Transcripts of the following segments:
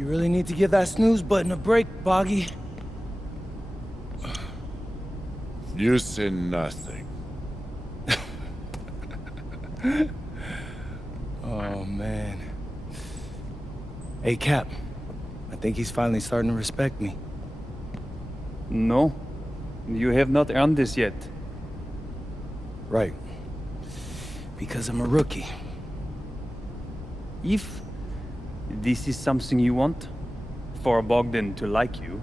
You really need to give that snooze button a break, Boggy. You say nothing. Oh, man. Hey, Cap. I think he's finally starting to respect me. No, you have not earned this yet. Right. Because I'm a rookie. If this is something you want, for Bogdan to like you,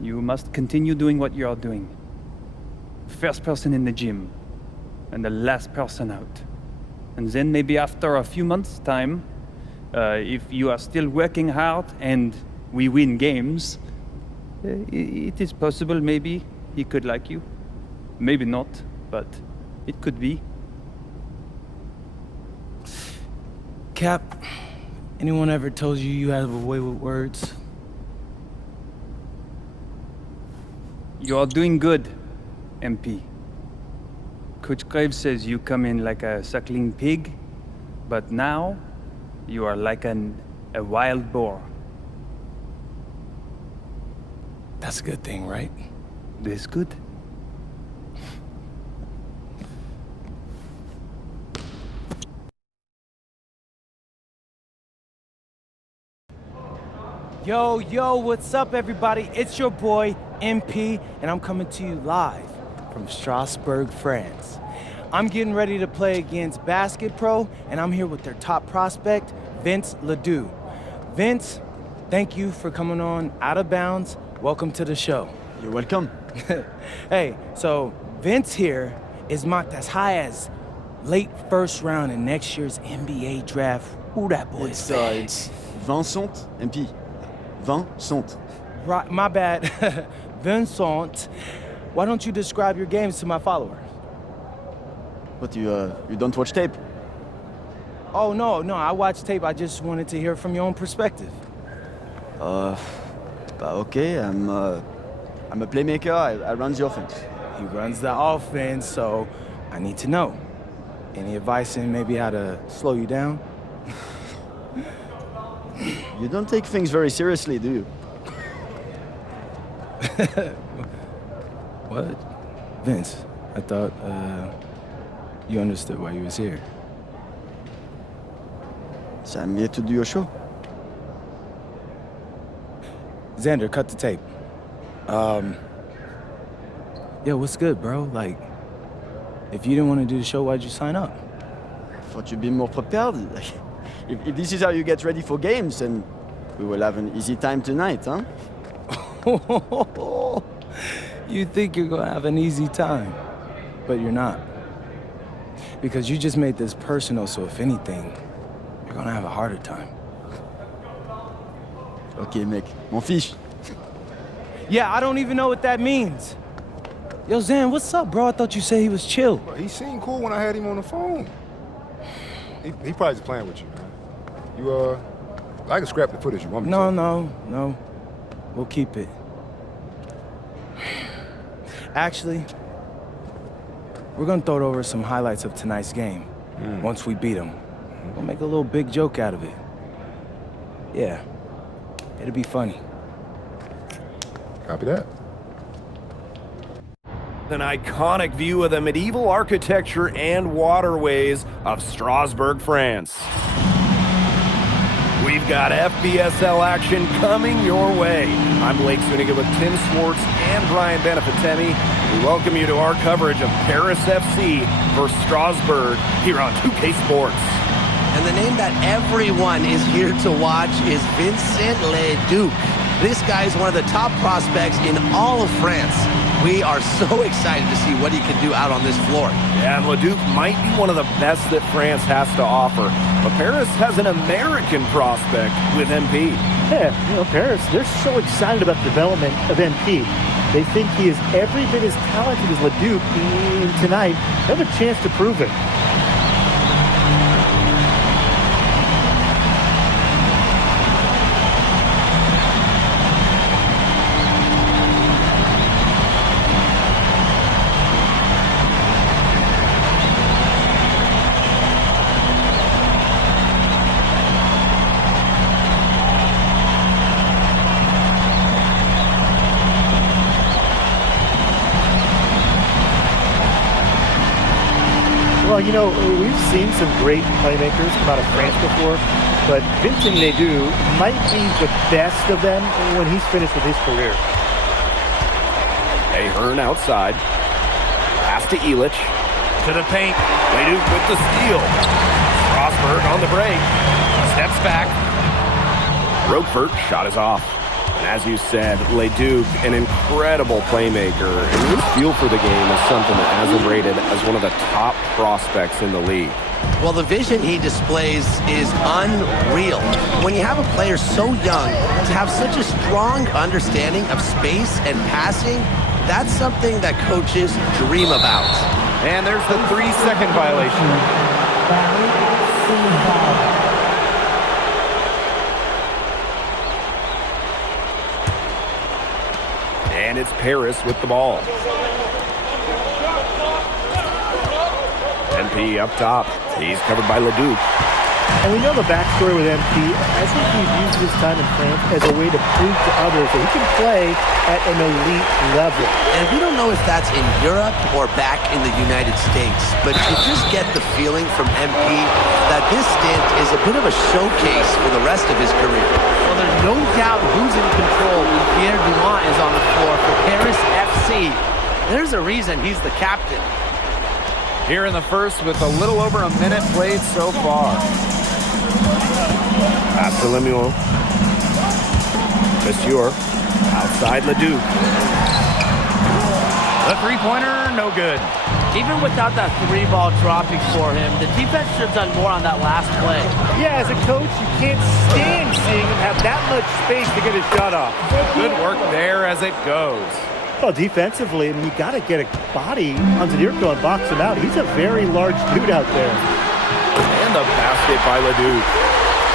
you must continue doing what you are doing. First person in the gym, and the last person out. And then maybe after a few months' time, if you are still working hard and we win games, it is possible maybe he could like you. Maybe not, but it could be. Cap, anyone ever told you you have a way with words? You are doing good, MP. Coach Graves says you come in like a suckling pig, but now you are like a wild boar. That's a good thing, right? That's good. Yo, what's up, everybody? It's your boy, MP, and I'm coming to you live from Strasbourg, France. I'm getting ready to play against Basket Pro, and I'm here with their top prospect, Vince Ledoux. Vince, thank you for coming on Out of Bounds. Welcome to the show. You're welcome. Hey, so Vince here is mocked as high as late first round in next year's NBA draft. Who that boy is? It's Vincent, MP. Vincent. Right, my bad. Vincent, why don't you describe your games to my followers? But you don't watch tape? Oh, no, I watch tape. I just wanted to hear from your own perspective. Okay, I'm a playmaker, I run the offense. He runs the offense, so I need to know. Any advice in maybe how to slow you down? You don't take things very seriously, do you? What? Vince, I thought, you understood why you was here. So I'm here to do your show. Xander, cut the tape. Yeah, what's good, bro? Like, if you didn't want to do the show, why'd you sign up? I thought you'd be more prepared. If this is how you get ready for games, then we will have an easy time tonight, huh? You think you're gonna have an easy time, but you're not. Because you just made this personal, so if anything, you're gonna have a harder time. Okay, mec, m'en fiche. Yeah, I don't even know what that means. Yo, Zan, what's up, bro? I thought you said he was chill. Bro, he seemed cool when I had him on the phone. He probably just playing with you, man. I can scrap the footage you want me to. No. We'll keep it. Actually, we're gonna throw over some highlights of tonight's game. Once we beat them. We'll make a little big joke out of it. Yeah, it'll be funny. Copy that. An iconic view of the medieval architecture and waterways of Strasbourg, France. We've got FBSL action coming your way. I'm Blake Zuniga with Tim Swartz and Brian Benefitemi. We welcome you to our coverage of Paris FC versus Strasbourg here on 2K Sports. And the name that everyone is here to watch is Vincent Ledoux. This guy is one of the top prospects in all of France. We are so excited to see what he can do out on this floor. Yeah, and Ledoux might be one of the best that France has to offer. But Paris has an American prospect with MP. Yeah, Paris, they're so excited about the development of MP. They think he is every bit as talented as Ledoux, and tonight they have a chance to prove it. Well, you know, we've seen some great playmakers come out of France before, but Vincent Ledoux might be the best of them when he's finished with his career. Ahern outside. Pass to Illich. To the paint. Leduc with the steal. Strasburg on the break. Steps back. Roquefort shot is off. And as you said, Leduc, an incredible playmaker. And his feel for the game is something that has him rated as one of the top prospects in the league. Well, the vision he displays is unreal. When you have a player so young, to have such a strong understanding of space and passing, that's something that coaches dream about. And there's the 3-second violation. And it's Paris with the ball. MP up top. He's covered by Leduc. And we know the backstory with MP. I think he's used his time in France as a way to prove to others that he can play at an elite level. And we don't know if that's in Europe or back in the United States, but you just get the feeling from MP that this stint is a bit of a showcase for the rest of his career. Well, there's no doubt who's in control when Pierre Dumont is on the floor for Paris FC. There's a reason he's the captain. Here in the first with a little over a minute played so far. Pass to Lemuel. Monsieur. Outside Leduc. The three-pointer, no good. Even without that three ball dropping for him, the defense should have done more on that last play. Yeah, as a coach, you can't stand seeing him have that much space to get his shot off. Good work there as it goes. Well, defensively, I mean, you got to get a body on Zadirko and box him out. He's a very large dude out there. And the basket by Leduc.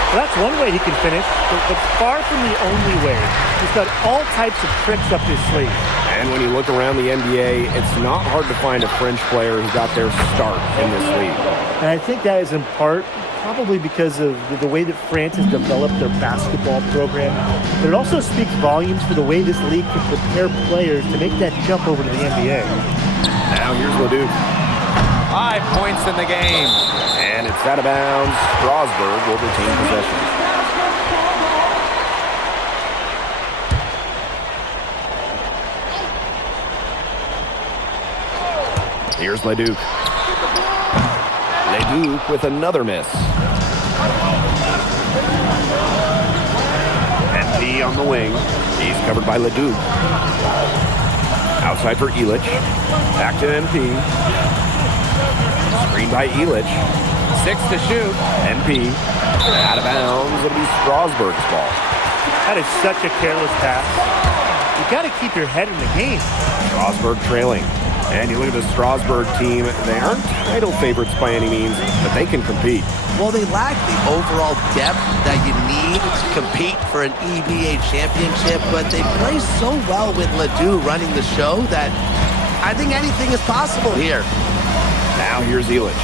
Well, that's one way he can finish, but far from the only way. He's got all types of tricks up his sleeve. And when you look around the NBA, it's not hard to find a French player who got their start in this league. And I think that is in part probably because of the way that France has developed their basketball program. But it also speaks volumes for the way this league can prepare players to make that jump over to the NBA. Now here's Leduc. 5 points in the game. And it's out of bounds. Strasburg will retain possession. Here's Leduc. Leduc with another miss. MP on the wing. He's covered by Leduc. Outside for Illich. Back to MP. Screen by Illich. 6 to shoot. MP. Out of bounds. It'll be Strasburg's ball. That is such a careless pass. You got to keep your head in the game. Strasburg trailing. And you look at the Strasburg team, they aren't title favorites by any means, but they can compete. Well, they lack the overall depth that you need to compete for an EBA championship, but they play so well with Ledoux running the show that I think anything is possible here. Now here's Illich.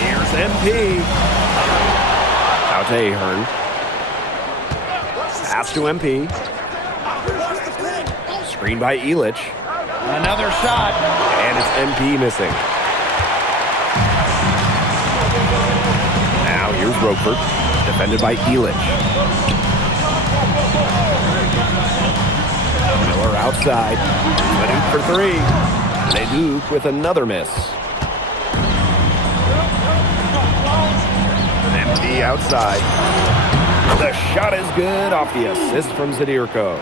Here's MP. Out to Ahern. Pass to MP. Screen by Illich. Another shot. And it's MP missing. Now here's Roquefort. Defended by Illich. Miller outside. Leduc for three. Leduc with another miss. MP outside. The shot is good off the assist from Zadirko.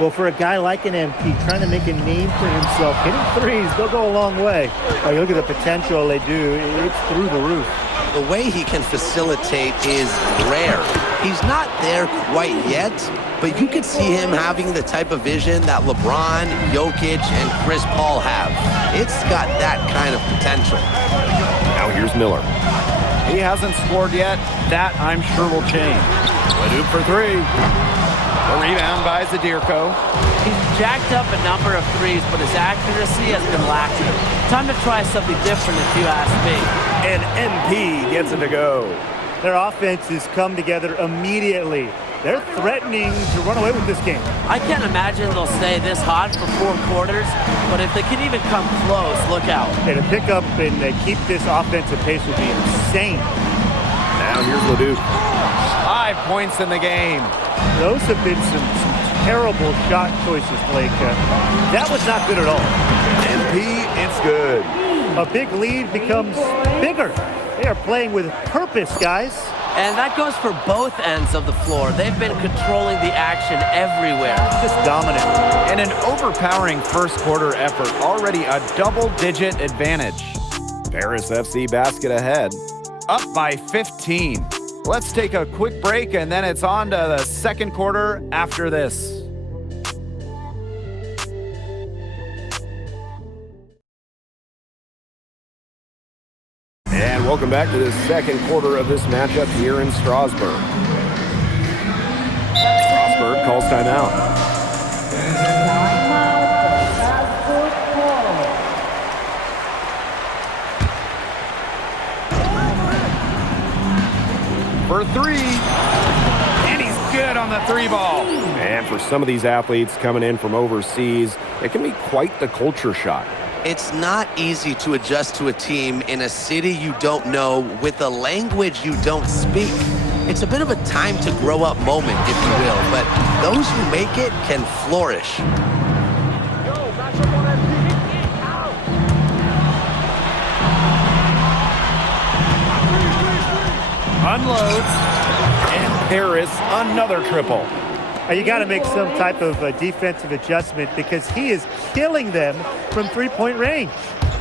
Well, for a guy like an MP trying to make a name for himself, hitting threes, they'll go a long way. You look at the potential they do, it's through the roof. The way he can facilitate is rare. He's not there quite yet, but you could see him having the type of vision that LeBron, Jokic, and Chris Paul have. It's got that kind of potential. Now here's Miller. He hasn't scored yet. That, I'm sure, will change. Leduc for three. A rebound by Zadirko. He's jacked up a number of threes, but his accuracy has been lacking. Time to try something different if you ask me. And MP gets it to go. Their offenses come together immediately. They're threatening to run away with this game. I can't imagine they'll stay this hot for 4 quarters, but if they can even come close, look out. And to pick up and keep this offensive pace would be insane. Now here's Leduc. 5 points in the game. Those have been some terrible shot choices, Blake. That was not good at all. MP, it's good. A big lead becomes bigger. They are playing with purpose, guys. And that goes for both ends of the floor. They've been controlling the action everywhere. Just dominant. And an overpowering first quarter effort, already a double-digit advantage. Paris FC basket ahead, up by 15. Let's take a quick break, and then it's on to the second quarter after this. And welcome back to the second quarter of this matchup here in Strasbourg. Strasbourg calls timeout. For 3, and he's good on the 3 ball. And for some of these athletes coming in from overseas, it can be quite the culture shock. It's not easy to adjust to a team in a city you don't know with a language you don't speak. It's a bit of a time to grow up moment, if you will, but those who make it can flourish. Unloads, and Paris another triple. You got to make some type of defensive adjustment because he is killing them from three-point range.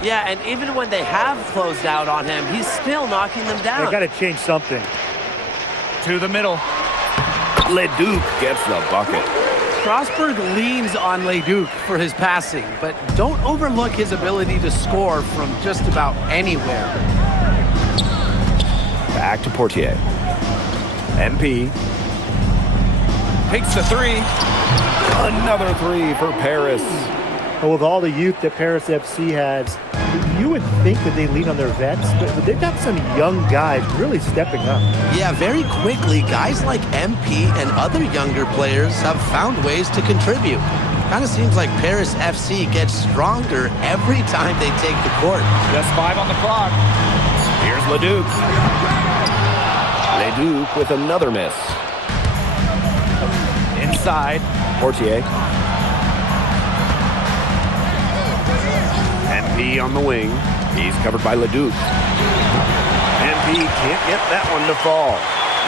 Yeah, and even when they have closed out on him, he's still knocking them down. They got to change something. To the middle. Leduc gets the bucket. Strasbourg leans on Leduc for his passing, but don't overlook his ability to score from just about anywhere. Back to Portier. MP. Takes the 3. Another 3 for Paris. Well, with all the youth that Paris FC has, you would think that they lean on their vets, but they've got some young guys really stepping up. Yeah, very quickly, guys like MP and other younger players have found ways to contribute. Kind of seems like Paris FC gets stronger every time they take the court. Just 5 on the clock. Here's Leduc. Leduc with another miss. Inside, Portier. MP on the wing. He's covered by Leduc. MP can't get that one to fall.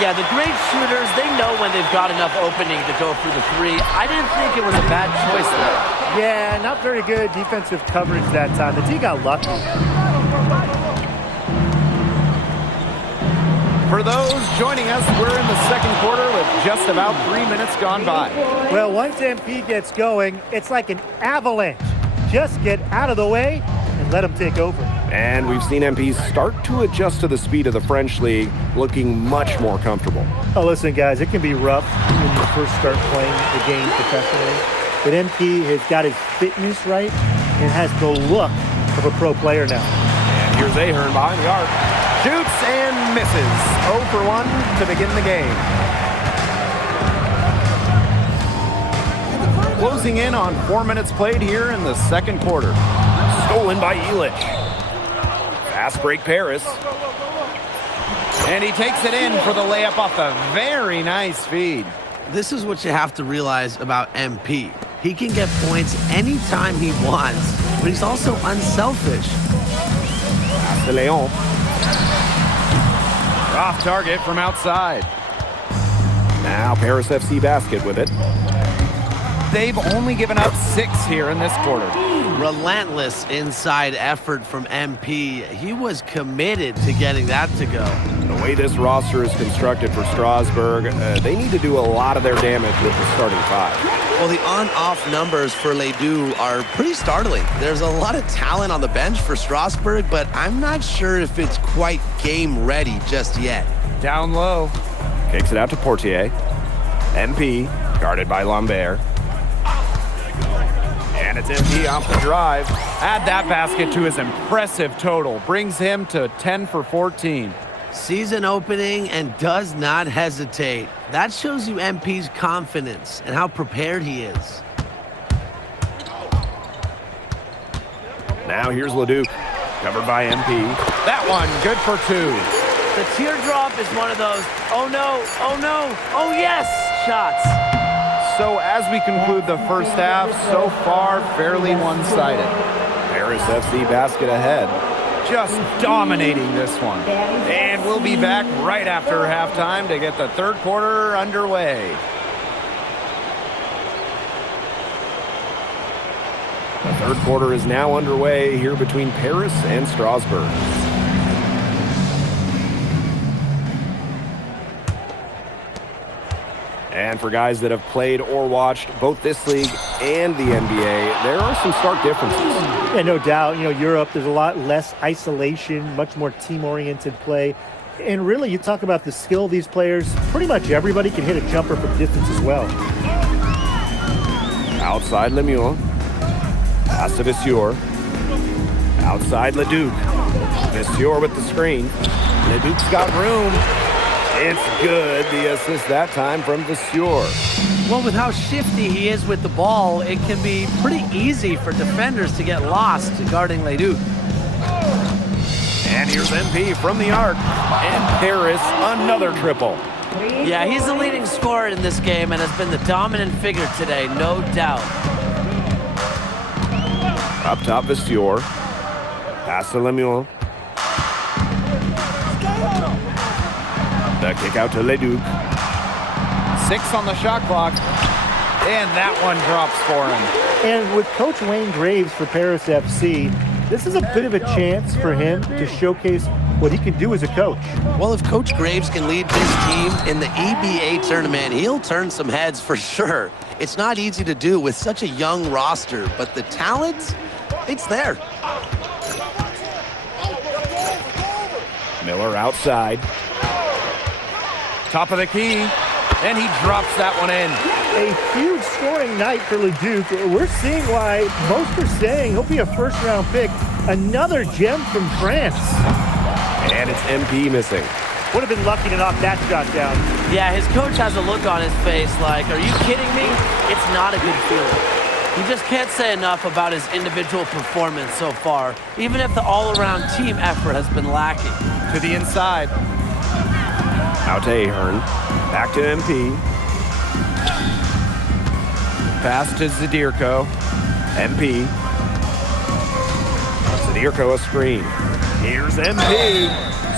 Yeah, the great shooters, they know when they've got enough opening to go for the 3. I didn't think it was a bad choice there. Yeah, not very good defensive coverage that time. The team got lucky. For those joining us, we're in the second quarter with just about 3 minutes gone by. Well, once MP gets going, it's like an avalanche. Just get out of the way and let them take over. And we've seen MP start to adjust to the speed of the French league, looking much more comfortable. Oh, listen, guys, it can be rough when you first start playing the game professionally. But MP has got his fitness right and has the look of a pro player now. And here's Ahern behind the arc. Shoots and misses. 0 for 1 to begin the game. Closing in on 4 minutes played here in the second quarter. Stolen by Illich. Fast break Paris. And he takes it in for the layup off a very nice feed. This is what you have to realize about MP. He can get points anytime he wants, but he's also unselfish. Pass to Leon. Off target from outside. Now Paris FC basket with it. They've only given up 6 here in this quarter. Relentless inside effort from MP. He was committed to getting that to go. The way this roster is constructed for Strasbourg, they need to do a lot of their damage with the starting 5. Well, the on-off numbers for Ledoux are pretty startling. There's a lot of talent on the bench for Strasbourg, but I'm not sure if it's quite game ready just yet. Down low. Kicks it out to Portier. MP, guarded by Lambert. And it's MP off the drive. Add that basket to his impressive total. Brings him to 10 for 14. Season opening and does not hesitate. That shows you MP's confidence and how prepared he is. Now here's Leduc, covered by MP. That one, good for 2. The teardrop is one of those, oh no, oh yes, shots. So as we conclude the first half, so far fairly one-sided. Paris FC basket ahead. Just dominating this one. And we'll be back right after halftime to get the third quarter underway. The third quarter is now underway here between Paris and Strasbourg. And for guys that have played or watched both this league and the NBA, there are some stark differences. Yeah, no doubt. You know, Europe, there's a lot less isolation, much more team-oriented play. And really, you talk about the skill of these players, pretty much everybody can hit a jumper from distance as well. Outside Lemieux. Pass to Vasseur. Outside Leduc. Vasseur with the screen. Leduc's got room. It's good. The assist that time from Vasseur. Well, with how shifty he is with the ball, it can be pretty easy for defenders to get lost guarding Leduc. And here's MP from the arc. And Paris, another triple. Yeah, he's the leading scorer in this game and has been the dominant figure today, no doubt. Up top, Vasseur. Pass to Lemieux. The kick out to Leduc. 6 on the shot clock. And that one drops for him. And with Coach Wayne Graves for Paris FC, this is a bit of a chance for him to showcase what he can do as a coach. Well, if Coach Graves can lead this team in the EBA tournament, he'll turn some heads for sure. It's not easy to do with such a young roster, but the talent, it's there. Miller outside. Top of the key. And he drops that one in. A huge scoring night for Leduc. We're seeing why most are saying he'll be a first-round pick. Another gem from France. And it's MP missing. Would have been lucky to knock that shot down. Yeah, his coach has a look on his face like, are you kidding me? It's not a good feeling. You just can't say enough about his individual performance so far, even if the all-around team effort has been lacking. To the inside. Out to Ahern. Back to MP. Pass to Zadirko. MP. Zadirko a screen. Here's MP.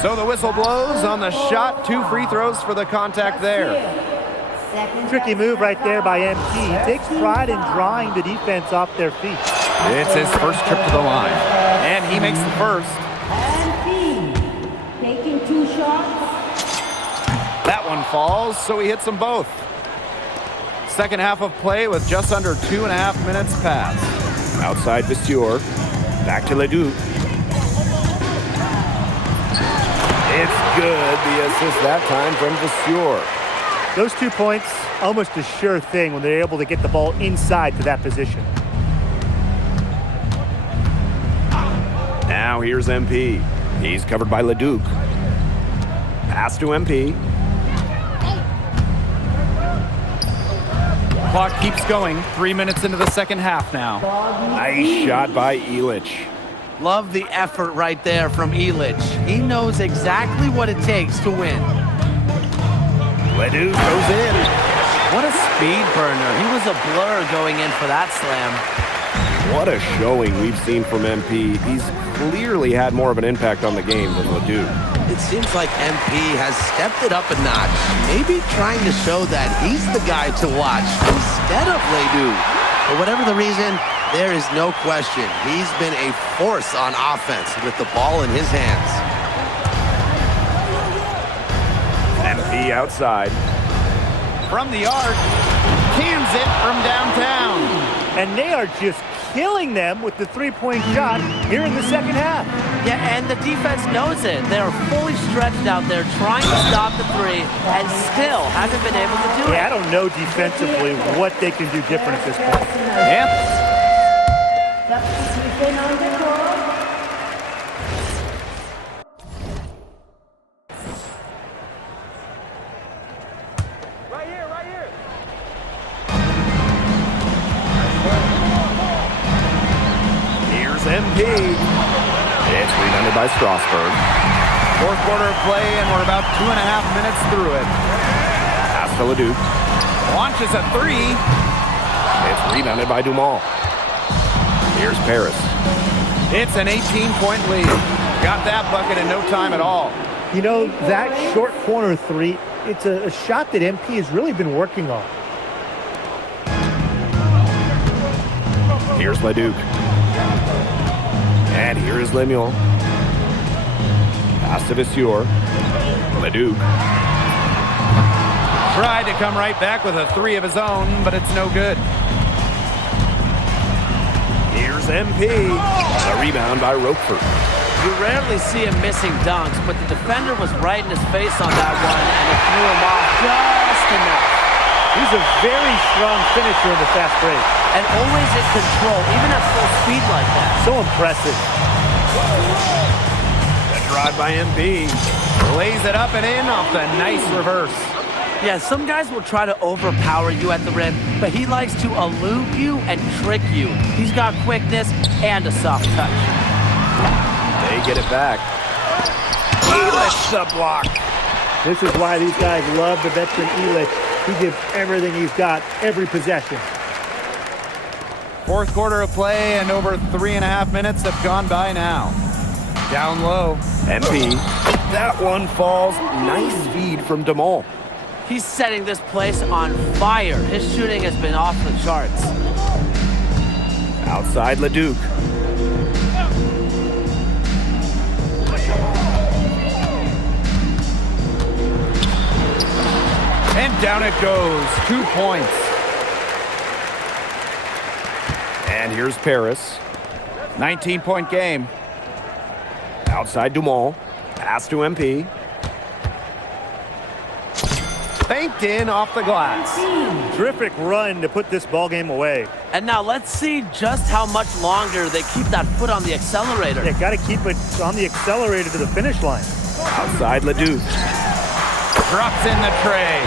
So the whistle blows on the shot. 2 free throws for the contact there. Tricky move right there by MP. He takes pride in drawing the defense off their feet. It's his first trip to the line. And he makes the first. MP taking 2 shots. That one falls, so he hits them both. Second half of play with just under 2.5 minutes passed. Outside Vasseur. Back to Leduc. It's good. The assist that time from Vasseur. Those 2 points, almost a sure thing when they're able to get the ball inside to that position. Now here's MP. He's covered by Leduc. Pass to MP. Clock keeps going. 3 minutes into the second half now. Nice shot by Illich. Love the effort right there from Illich. He knows exactly what it takes to win. Leduc goes in. What a speed burner. He was a blur going in for that slam. What a showing we've seen from MP. He's clearly had more of an impact on the game than Leduc. It seems like MP has stepped it up a notch, maybe trying to show that he's the guy to watch instead of Leduc. For whatever the reason, there is no question he's been a force on offense with the ball in his hands. MP outside. From the arc, cans it from downtown. And they are just killing them with the three-point shot here in the second half. Yeah, and the defense knows it. They are fully stretched out there trying to stop the three and still haven't been able to do it. Yeah, I don't know defensively what they can do different at this point. Yeah. MP. It's rebounded by Strasburg. Fourth quarter of play, and we're about 2.5 minutes through it. Pass to Leduc. Launches a three. It's rebounded by Dumas. Here's Paris. It's an 18-point lead. Got that bucket in no time at all. You know, that short corner three, it's a shot that MP has really been working on. Here's Leduc. And here is Lemuel. Pass to Vasseur. Leduc. Tried to come right back with a three of his own, but it's no good. Here's MP. A rebound by Roquefort. You rarely see him missing dunks, but the defender was right in his face on that one, and it threw him off just enough. He's a very strong finisher in the fast break. And always in control, even at full speed like that. So impressive. The drive by MP. Lays it up and in off the nice reverse. Yeah, some guys will try to overpower you at the rim, but he likes to elude you and trick you. He's got quickness and a soft touch. They get it back. Elish the block. This is why these guys love the veteran Elish. He gives everything he's got, every possession. Fourth quarter of play, and over 3.5 minutes have gone by now. Down low. MP. That one falls. Nice feed from Dumas. He's setting this place on fire. His shooting has been off the charts. Outside Leduc. And down it goes. 2 points. And here's Paris. 19-point game. Outside Dumas. Pass to MP. Banked in off the glass. Terrific run to put this ball game away. And now let's see just how much longer they keep that foot on the accelerator. They got to keep it on the accelerator to the finish line. Outside Leduc. Drops in the tray.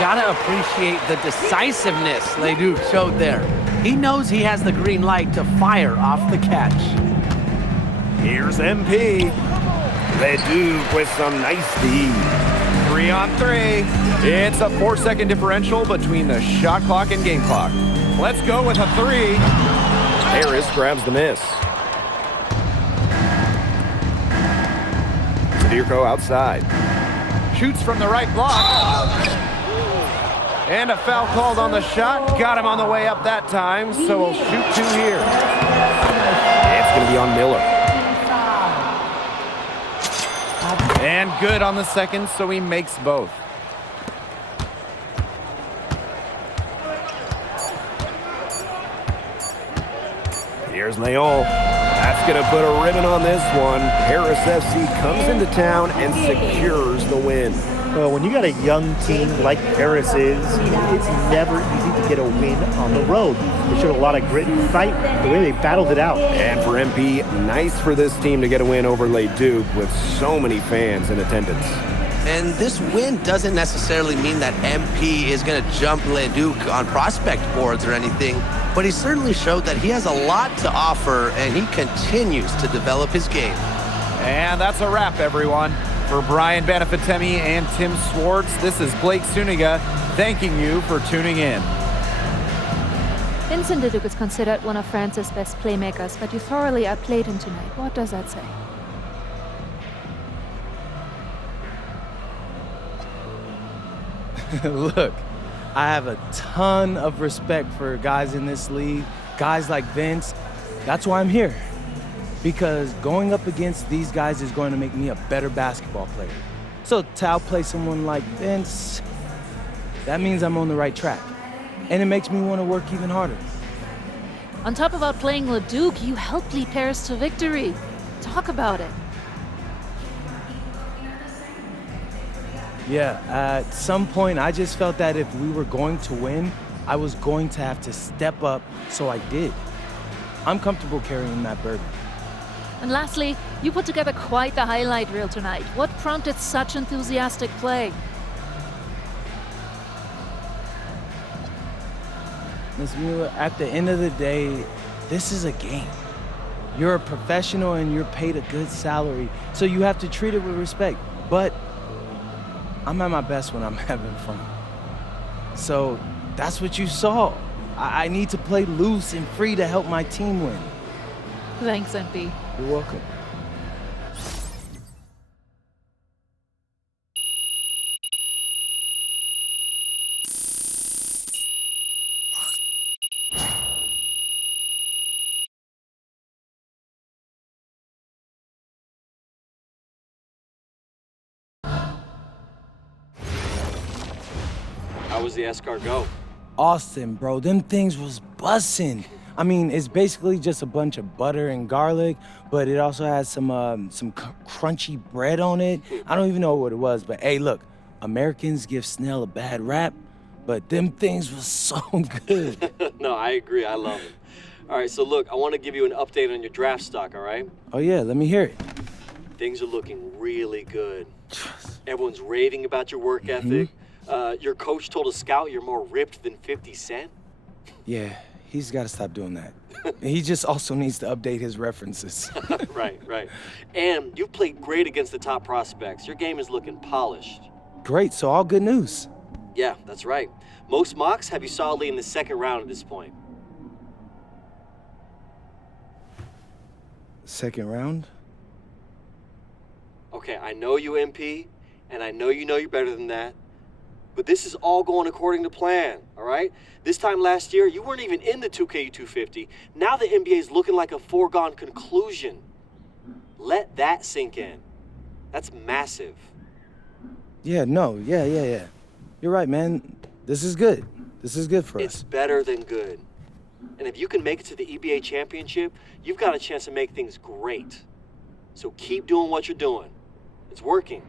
Gotta appreciate the decisiveness Leduc showed there. He knows he has the green light to fire off the catch. Here's MP. Leduc with some nice speed. 3 on 3. It's a 4-second differential between the shot clock and game clock. Let's go with a 3. Harris grabs the miss. Sadirko outside. Shoots from the right block. And a foul called on the shot. Got him on the way up that time, so we'll shoot 2 here. It's going to be on Miller. And good on the second, so he makes both. Here's Leon. That's going to put a ribbon on this one. Paris FC comes into town and secures the win. Well, when you got a young team like Paris is, it's never easy to get a win on the road. They showed a lot of grit and fight, the way they battled it out. And for MP, nice for this team to get a win over Leduc with so many fans in attendance. And this win doesn't necessarily mean that MP is going to jump Leduc on prospect boards or anything, but he certainly showed that he has a lot to offer, and he continues to develop his game. And that's a wrap, everyone. For Brian Benefitemi and Tim Swartz, this is Blake Suniga thanking you for tuning in. Vincent Leduc is considered one of France's best playmakers, but you thoroughly outplayed him tonight. What does that say? Look, I have a ton of respect for guys in this league, guys like Vince. That's why I'm here. Because going up against these guys is going to make me a better basketball player. So to outplay someone like Vince, that means I'm on the right track. And it makes me want to work even harder. On top of outplaying Leduc, you helped lead Paris to victory. Talk about it. Yeah, at some point I just felt that if we were going to win, I was going to have to step up, so I did. I'm comfortable carrying that burden. And lastly, you put together quite the highlight reel tonight. What prompted such enthusiastic play? Ms. Mueller, at the end of the day, this is a game. You're a professional and you're paid a good salary, so you have to treat it with respect. But I'm at my best when I'm having fun. So that's what you saw. I need to play loose and free to help my team win. Thanks, MP. You're welcome. How was the escargot? Austin, bro, them things was bussin'. I mean, it's basically just a bunch of butter and garlic, but it also has some crunchy bread on it. I don't even know what it was, but hey, look, Americans give snail a bad rap, but them things was so good. No, I agree. I love it. All right, so look, I want to give you an update on your draft stock, all right? Oh yeah, let me hear it. Things are looking really good. Everyone's raving about your work ethic. Your coach told a scout you're more ripped than 50 Cent. Yeah, he's got to stop doing that. He just also needs to update his references. Right. And you've played great against the top prospects. Your game is looking polished. Great, so all good news. Yeah, that's right. Most mocks have you solidly in the second round at this point. Second round? Okay, I know you, MP, and I know you're better than that. But this is all going according to plan, all right? This time last year, you weren't even in the 2K 250. Now the NBA is looking like a foregone conclusion. Let that sink in. That's massive. Yeah. You're right, man. This is good. This is good for us. It's better than good. And if you can make it to the EBA championship, you've got a chance to make things great. So keep doing what you're doing. It's working.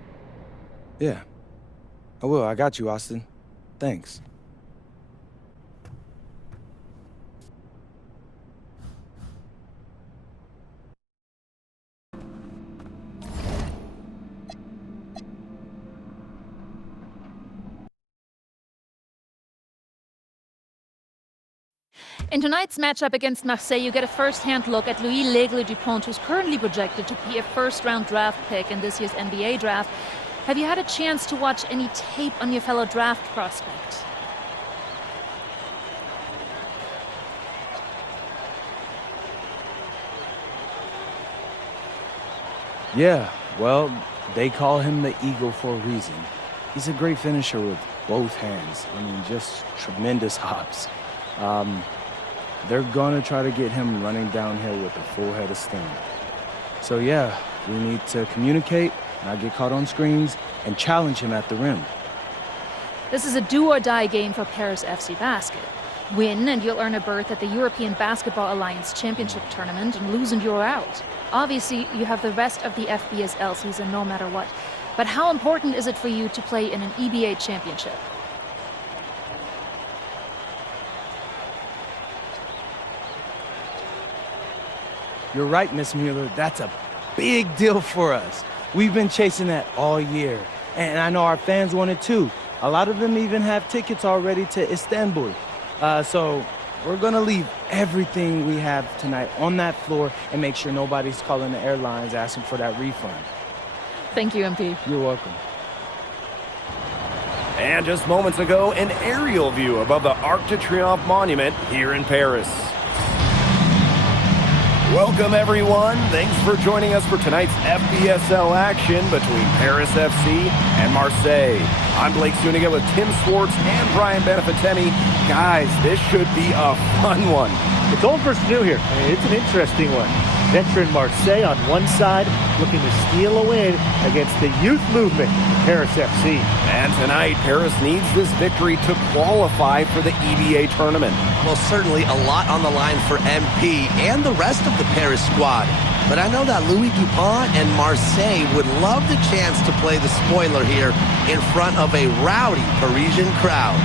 Yeah. I will. I got you, Austin. Thanks. In tonight's matchup against Marseille, you get a first-hand look at Louis L'Aigle Dupont, who's currently projected to be a first-round draft pick in this year's NBA draft. Have you had a chance to watch any tape on your fellow draft prospect? Yeah, well, they call him the Eagle for a reason. He's a great finisher with both hands. I mean, just tremendous hops. They're gonna try to get him running downhill with a full head of steam. So yeah, we need to communicate, not get caught on screens, and challenge him at the rim. This is a do-or-die game for Paris FC Basket. Win and you'll earn a berth at the European Basketball Alliance Championship Tournament, and lose and you're out. Obviously, you have the rest of the FBSL season no matter what. But how important is it for you to play in an EBA championship? You're right, Miss Mueller. That's a big deal for us. We've been chasing that all year. And I know our fans want it too. A lot of them even have tickets already to Istanbul. So we're gonna leave everything we have tonight on that floor and make sure nobody's calling the airlines asking for that refund. Thank you, MP. You're welcome. And just moments ago, an aerial view above the Arc de Triomphe monument here in Paris. Welcome, everyone. Thanks for joining us for tonight's FBSL action between Paris FC and Marseille. I'm Blake Zuniga with Tim Swartz and Brian Benefitemi. Guys, this should be a fun one. It's old versus new here. I mean, it's an interesting one. Veteran Marseille on one side, looking to steal a win against the youth movement of Paris FC. And tonight, Paris needs this victory to qualify for the EBA tournament. Well, certainly a lot on the line for MP and the rest of the Paris squad. But I know that Louis Dupont and Marseille would love the chance to play the spoiler here in front of a rowdy Parisian crowd.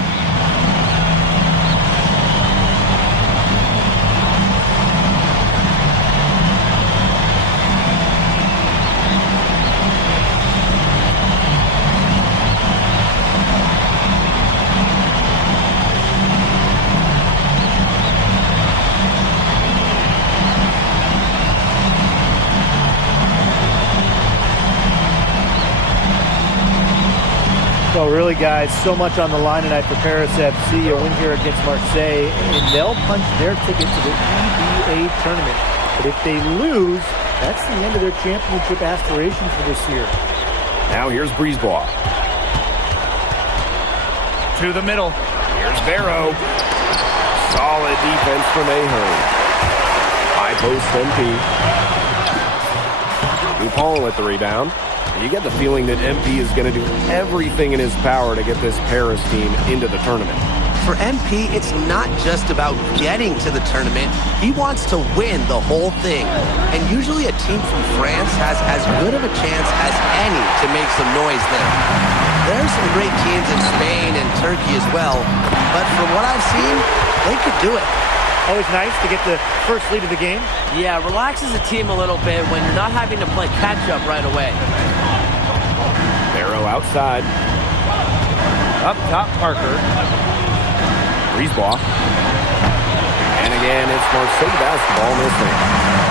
Well, really, guys, so much on the line tonight for Paris FC. A win here against Marseille, and they'll punch their ticket to the EBA tournament. But if they lose, that's the end of their championship aspirations for this year. Now here's Brisebois. To the middle. Here's Barrow. Solid defense from Ahern. High post MP. Dupont with the rebound. You get the feeling that MP is going to do everything in his power to get this Paris team into the tournament. For MP, it's not just about getting to the tournament. He wants to win the whole thing. And usually a team from France has as good of a chance as any to make some noise there. There's some great teams in Spain and Turkey as well. But from what I've seen, they could do it. Always nice to get the first lead of the game. Yeah, relaxes a team a little bit when you're not having to play catch-up right away. Barrow outside. Up top, Parker. Brisebois. And again, it's Marseille basketball missing.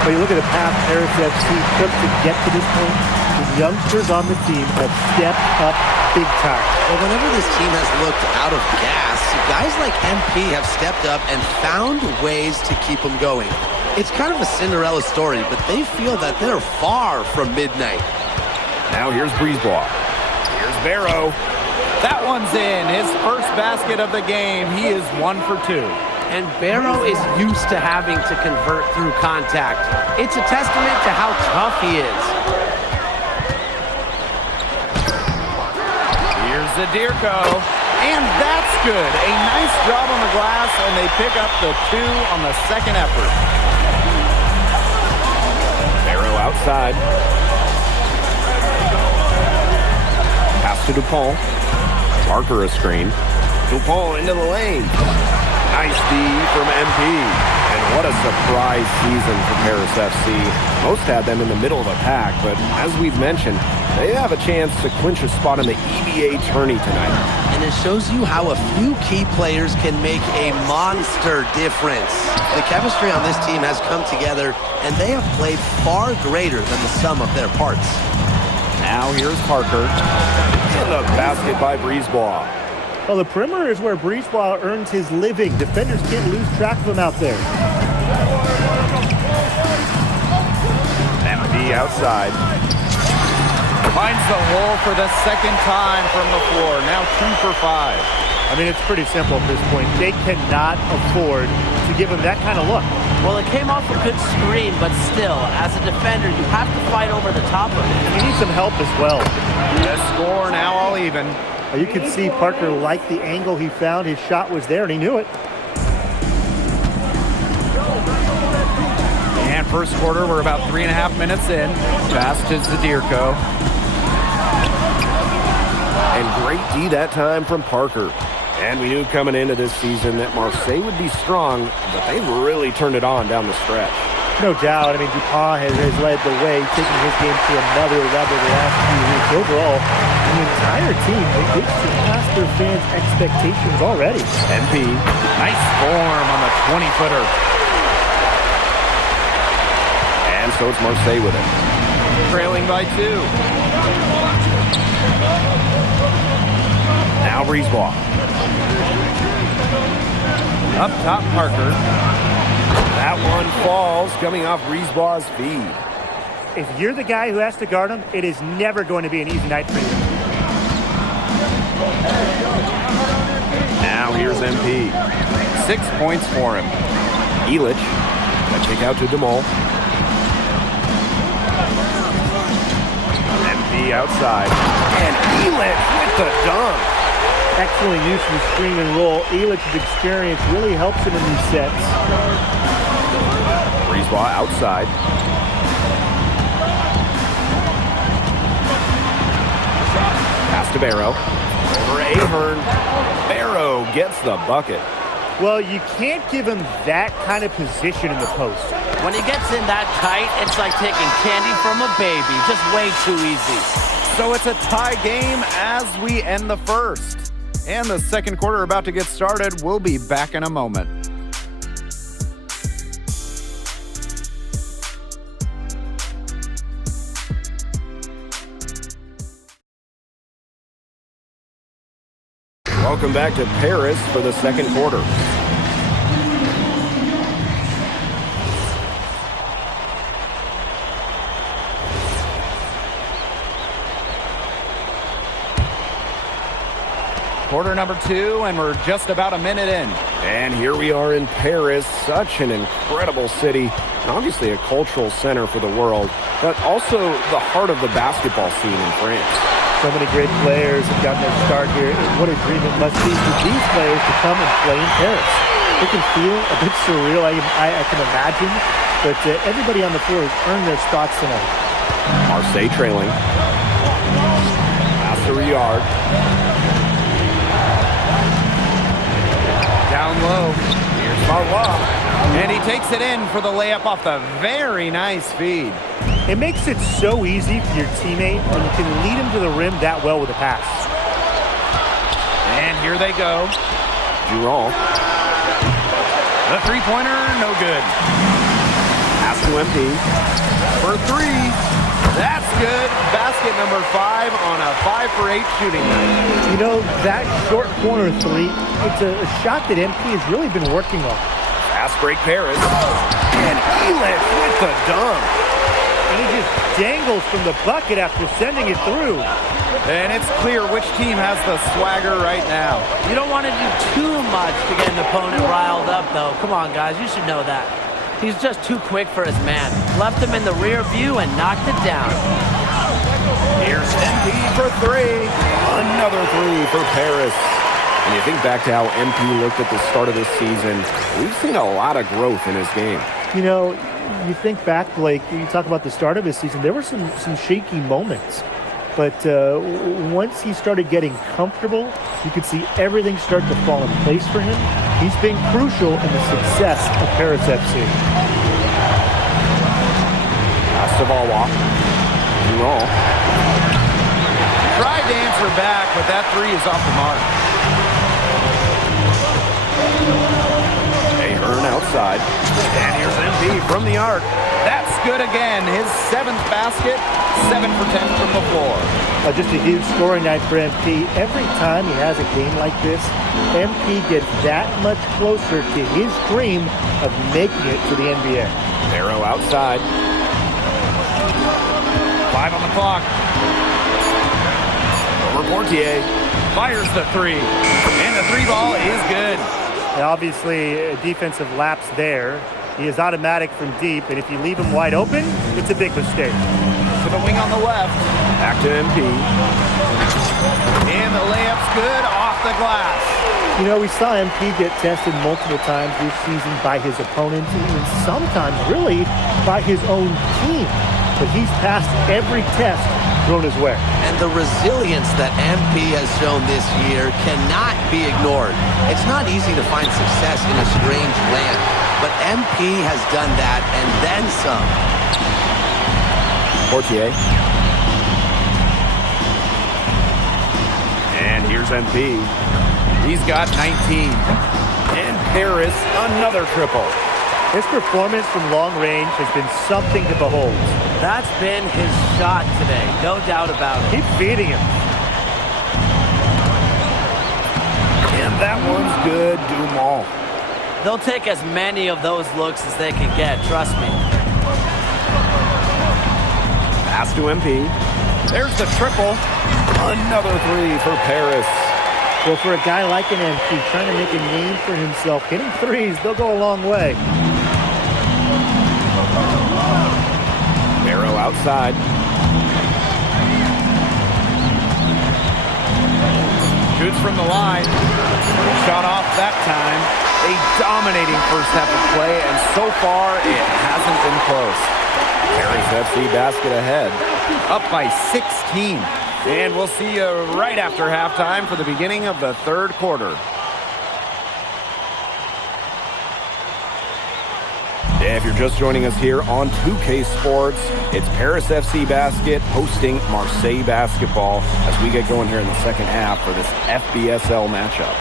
Well, you look at the path Paris FC took to get to this point. The youngsters on the team have stepped up big time. Well, whenever this team has looked out of gas, guys like MP have stepped up and found ways to keep them going. It's kind of a Cinderella story, but they feel that they're far from midnight. Now here's Brisebois. Here's Barrow. That one's in. His first basket of the game. He is 1 for 2. And Barrow is used to having to convert through contact. It's a testament to how tough he is. Here's Zadirko. And that's good. A nice job on the glass, and they pick up the 2 on the second effort. Barrow outside. Pass to Dupont. Parker a screen. Dupont into the lane. Nice D from MP. And what a surprise season for Paris FC. Most had them in the middle of the pack, but as we've mentioned, they have a chance to clinch a spot in the EBA tourney tonight. And it shows you how a few key players can make a monster difference. The chemistry on this team has come together, and they have played far greater than the sum of their parts. Now here's Parker. And a basket by Brisebois. Well, the perimeter is where Brisebois earns his living. Defenders can't lose track of him out there. MP outside. Finds the hole for the second time from the floor. Now 2 for 5. I mean, it's pretty simple at this point. They cannot afford to give him that kind of look. Well, it came off a good screen, but still, as a defender, you have to fight over the top of it. He needs some help as well. The score now all even. You can see Parker liked the angle he found. His shot was there, and he knew it. And first quarter, we're about 3.5 minutes in. Pass to Zadirko. And great D that time from Parker. And we knew coming into this season that Marseille would be strong, but they've really turned it on down the stretch. No doubt. I mean, Dupont has led the way, taking his game to another level the last few weeks. Overall, the entire team, they've surpassed their fans' expectations already. MP, nice form on the 20-footer. And so it's Marseille with it. Trailing by 2. Now Brisebois. Up top, Parker. That one falls, coming off Brisebois' feed. If you're the guy who has to guard him, it is never going to be an easy night for you. Now here's MP. 6 points for him. Illich. A kick out to DeMol. MP outside. And Illich with the dunk. Excellent use of the screen and roll. Illich's experience really helps him in these sets. Brisebois outside. Pass to Barrow. Over Ahern. Barrow gets the bucket. Well, you can't give him that kind of position in the post. When he gets in that tight, it's like taking candy from a baby. Just way too easy. So it's a tie game as we end the first. And the second quarter about to get started. We'll be back in a moment. Welcome back to Paris for the second quarter. Quarter number 2, and we're just about a minute in. And here we are in Paris, such an incredible city, and obviously a cultural center for the world, but also the heart of the basketball scene in France. So many great players have gotten their start here. And what a dream it must be for these players to come and play in Paris. It can feel a bit surreal, I can imagine, but everybody on the floor has earned their spots tonight. Marseille trailing. Pass to Riyard. Down low. Here's Valois. And he takes it in for the layup off the very nice feed. It makes it so easy for your teammate when you can lead him to the rim that well with a pass. And here they go. Durant. The three-pointer, no good. Pass to MP. For 3. That's good. Basket number 5 on a 5 for 8 shooting night. You know, that short corner 3, it's a shot that MP has really been working on. Fast break Paris. And Elias with the dunk. And he just dangles from the bucket after sending it through. And it's clear which team has the swagger right now. You don't want to do too much to get an opponent riled up, though. Come on, guys. You should know that. He's just too quick for his man. Left him in the rear view and knocked it down. Here's MP for 3. Another 3 for Paris. When you think back to how MP looked at the start of this season, we've seen a lot of growth in his game. You know, you think back, Blake, you talk about the start of his season, there were some shaky moments. But once he started getting comfortable, you could see everything start to fall in place for him. He's been crucial in the success of Paris FC. Pass to Valois. Durant. Tried to answer back, but that 3 is off the mark. Ahern outside. And here's MP from the arc. That's good again. His 7th basket, 7 for 10 from the floor. Just a huge scoring night for MP. Every time he has a game like this, MP gets that much closer to his dream of making it to the NBA. Arrow outside. 5 on the clock. Over Portier. Fires the 3. And the 3 ball is good. And obviously, a defensive lapse there. He is automatic from deep, and if you leave him wide open, it's a big mistake. To the wing on the left. Back to MP. And the layup's good off the glass. You know, we saw MP get tested multiple times this season by his opponents, and sometimes really by his own team. But he's passed every test thrown his way. And the resilience that MP has shown this year cannot be ignored. It's not easy to find success in a strange land, but MP has done that and then some. Portier. And here's MP. He's got 19. And Paris, another triple. His performance from long range has been something to behold. That's been his shot today, no doubt about it. Keep feeding him. And that one's good, Dumont. They'll take as many of those looks as they can get, trust me. Pass to MP. There's the triple. Another 3 for Paris. Well, for a guy like an MP trying to make a name for himself, hitting threes, they'll go a long way. Arrow outside. Shoots from the line. Shot off that time. A dominating first half of play, and so far it hasn't been close. Paris FC basket ahead. Up by 16. And we'll see you right after halftime for the beginning of the third quarter. Yeah, if you're just joining us here on 2K Sports, it's Paris FC Basket hosting Marseille Basketball as we get going here in the second half for this FBSL matchup.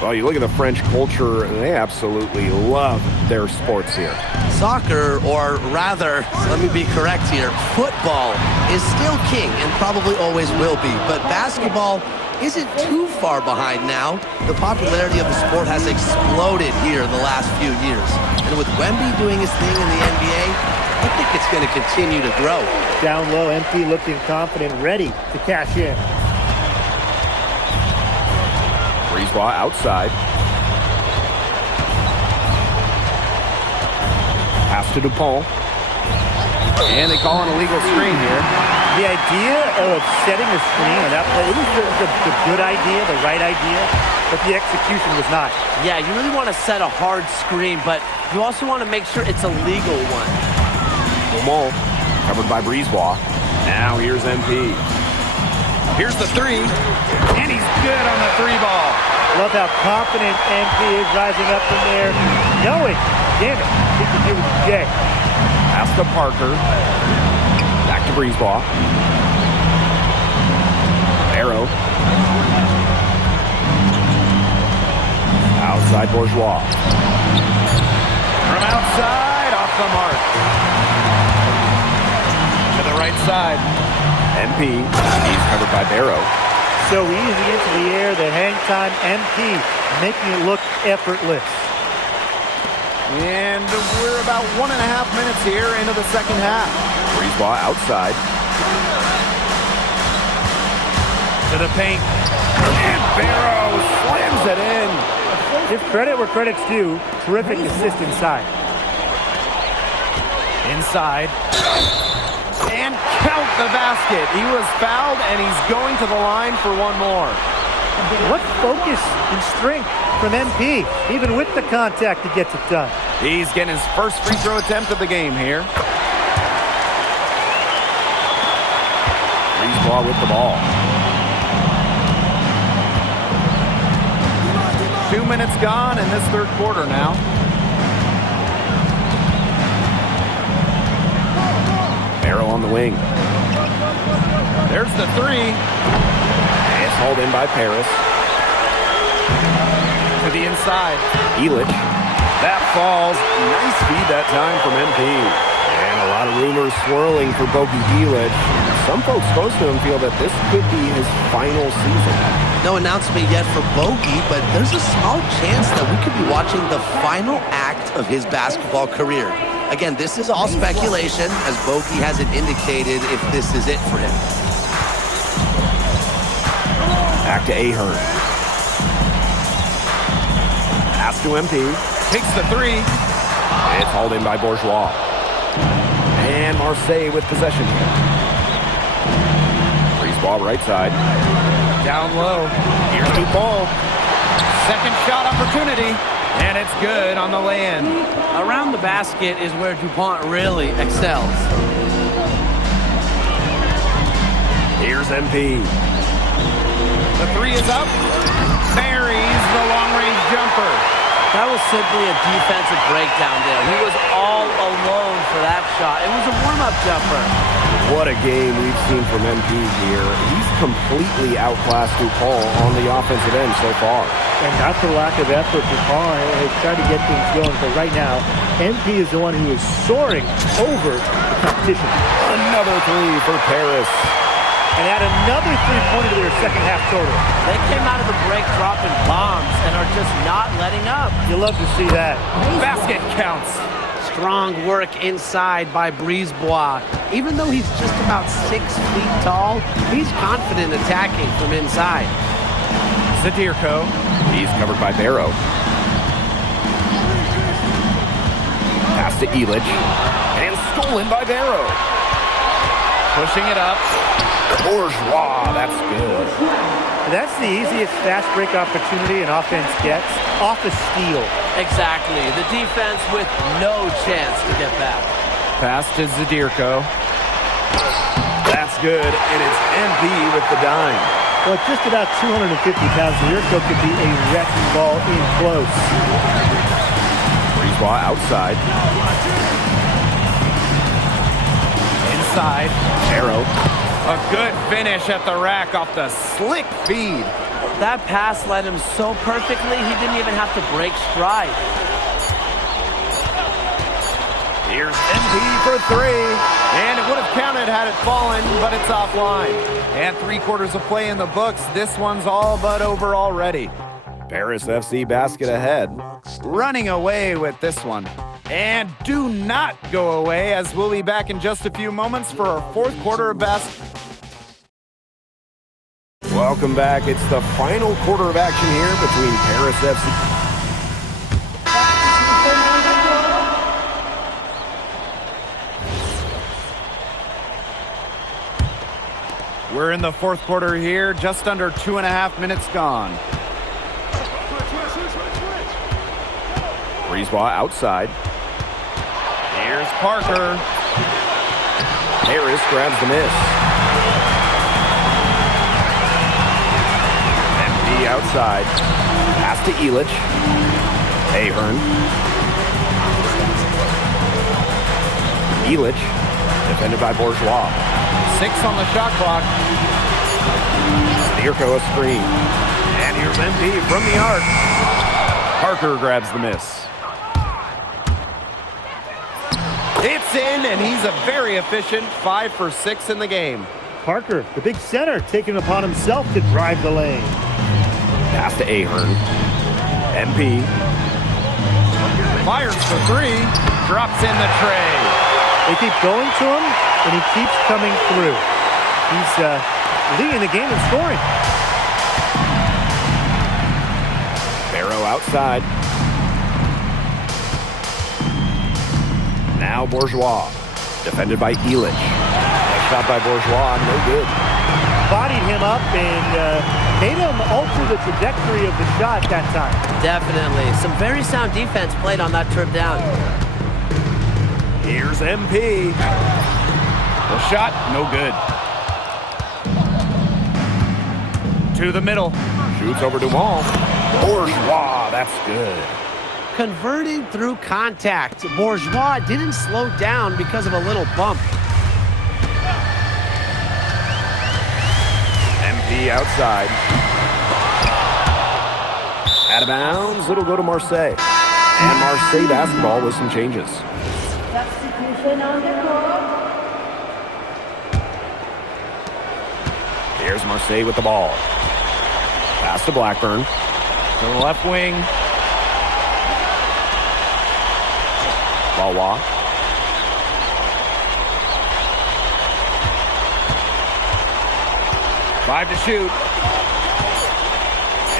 Well, you look at the French culture, they absolutely love their sports here. Soccer, or rather, let me be correct here, football is still king and probably always will be, but basketball isn't too far behind now. The popularity of the sport has exploded here the last few years. And with Wemby doing his thing in the NBA, I think it's going to continue to grow. Down low, MP looking confident, ready to cash in. Brisebois outside. Pass to Dupont. And they call an illegal screen here. The idea of setting a screen on that play, it was the good idea, the right idea, but the execution was not. Yeah, you really want to set a hard screen, but you also want to make sure it's a legal one. Beaumont covered by Brisebois. Now here's MP. Here's the three, and he's good on the three ball. Love how confident MP is rising up from there, knowing, damn it, he can do with Jay. Pass to Parker. Back to Brisebois. Arrow. Outside Bourgeois. From outside, off the mark. To the right side. MP. He's covered by Barrow. So easy into the air, the hang time, MP making it look effortless. And we're about 1.5 minutes here into the second half. Brisebois outside. To the paint. And Barrow slams it in. Give credit where credit's due. Terrific assist inside. Inside. And count the basket. He was fouled, and he's going to the line for one more. What focus and strength from MP. Even with the contact, he gets it done. He's getting his first free throw attempt of the game here. Brisebois with the ball. 2 minutes gone in this third quarter now. Barrow on the wing. There's the three. It's hauled in by Paris. To the inside. Elich. That falls. Nice feed that time from MP. And a lot of rumors swirling for Bogey Elich. Some folks close to him feel that this could be his final season. No announcement yet for Bogey, but there's a small chance that we could be watching the final act of his basketball career. Again, this is all speculation, as Bogey hasn't indicated if this is it for him. Back to Ahern. Pass to MP. Takes the three. It's hauled in by Bourgeois. And Marseille with possession here. Brisebois right side. Down low. Here's Dupont. Second shot opportunity. And it's good on the land. Around the basket is where DuPont really excels. Here's MP. The three is up. Buries the long-range jumper. That was simply a defensive breakdown there. He was all alone for that shot. It was a warm-up jumper. What a game we've seen from MP here. He's completely outclassed Dupont on the offensive end so far. And not for lack of effort, Dupont has tried to get things going, but right now, MP is the one who is soaring over the competition. Another three for Paris. And add another three-pointer to their second half total. They came out of the break dropping bombs and are just not letting up. You love to see that. Basket counts. Strong work inside by Brisebois. Even though he's just about 6 feet tall, he's confident attacking from inside. Zadirko. He's covered by Barrow. Pass to Elich. And stolen by Barrow. Pushing it up. Bourgeois, that's good. That's the easiest fast break opportunity an offense gets, off a steal. Exactly. The defense with no chance to get back. Pass to Zadirko. That's good, and it's MP with the dime. Well, at just about 250 pounds, Zadirko could be a wrecking ball in close. Brisebois outside. Inside. Arrow. A good finish at the rack off the slick feed. That pass led him so perfectly, he didn't even have to break stride. Here's MP for three. And it would have counted had it fallen, but it's offline. And 3/4 of play in the books. This one's all but over already. Paris FC basket ahead. Running away with this one. And do not go away, as we'll be back in just a few moments for our 4th quarter of basketball. Welcome back. It's the final quarter of action here between Paris FC. We're in the 4th quarter here, just under 2.5 minutes gone. Brisebois outside. Here's Parker. Harris grabs the miss. MP outside. Pass to Elich. Ahern. Elich, defended by Bourgeois. 6 on the shot clock. Mirko a screen. And here's MP from the arc. Parker grabs the miss. It's in, and he's a very efficient 5 for 6 in the game. Parker, the big center, taking it upon himself to drive the lane. Pass to Ahern. MP. Fires for 3. Drops in the tray. They keep going to him, and he keeps coming through. He's leading the game in scoring. Barrow outside. Now Bourgeois, defended by Elich. Nice shot by Bourgeois, no good. Bodied him up and made him alter the trajectory of the shot that time. Definitely. Some very sound defense played on that trip down. Here's MP. The shot, no good. To the middle. Shoots over Dumont. Bourgeois, that's good. Converting through contact. Bourgeois didn't slow down because of a little bump. MP outside. Out of bounds, it'll go to Marseille. And Marseille basketball with some changes. Here's Marseille with the ball. Pass to Blackburn. To the left wing. Wawa. Five to shoot.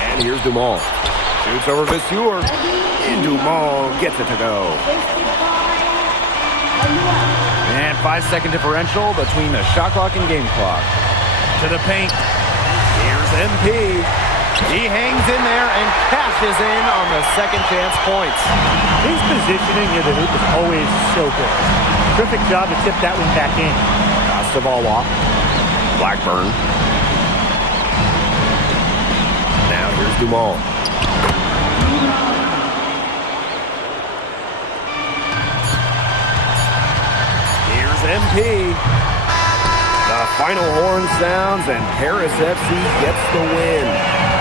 And here's Dumont. Shoots over Vasseur. And Dumont gets it to go. And 5-second differential between the shot clock and game clock. To the paint. Here's MP. He hangs in there and cashes in on the second chance points. His positioning near the hoop is always so good. Terrific job to tip that one back in. Pass to Wawa. Blackburn. Now here's Dumont. Here's MP. The final horn sounds and Paris FC gets the win.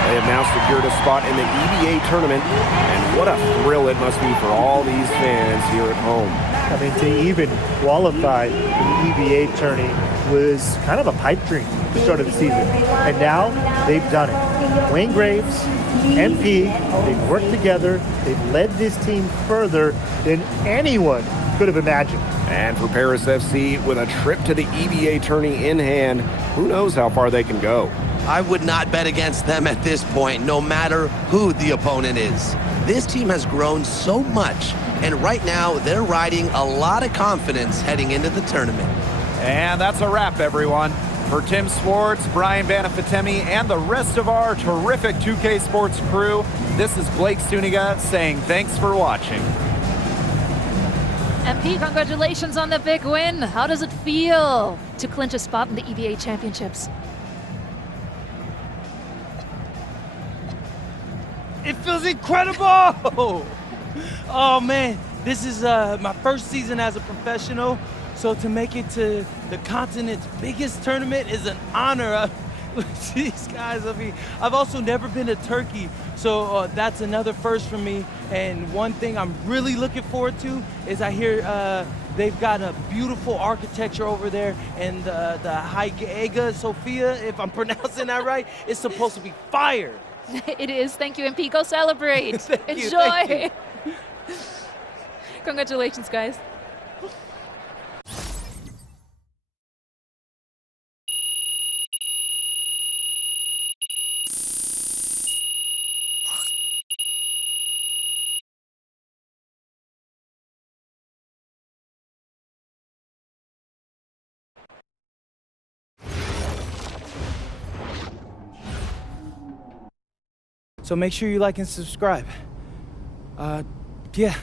They have now secured a spot in the EBA tournament, and what a thrill it must be for all these fans here at home. I mean, to even qualify for the EBA tourney was kind of a pipe dream at the start of the season. And now they've done it. Wayne Graves, MP, they've worked together. They've led this team further than anyone could have imagined. And for Paris FC, with a trip to the EBA tourney in hand, who knows how far they can go. I would not bet against them at this point, no matter who the opponent is. This team has grown so much, and right now they're riding a lot of confidence heading into the tournament. And that's a wrap, everyone. For Tim Swartz, Brian Banafitemi, and the rest of our terrific 2K Sports crew, this is Blake Suniga saying thanks for watching. MP, congratulations on the big win. How does it feel to clinch a spot in the EBA Championships? It feels incredible! Oh man, this is my first season as a professional. So to make it to the continent's biggest tournament is an honor. These guys, I mean, I've also never been to Turkey, so that's another first for me. And one thing I'm really looking forward to is I hear they've got a beautiful architecture over there, and the Hagia Sophia, if I'm pronouncing that right, is supposed to be fire. It is. Thank you, MP. Go celebrate. Thank you, Enjoy. thank you. Congratulations, guys. So make sure you like and subscribe. Yeah,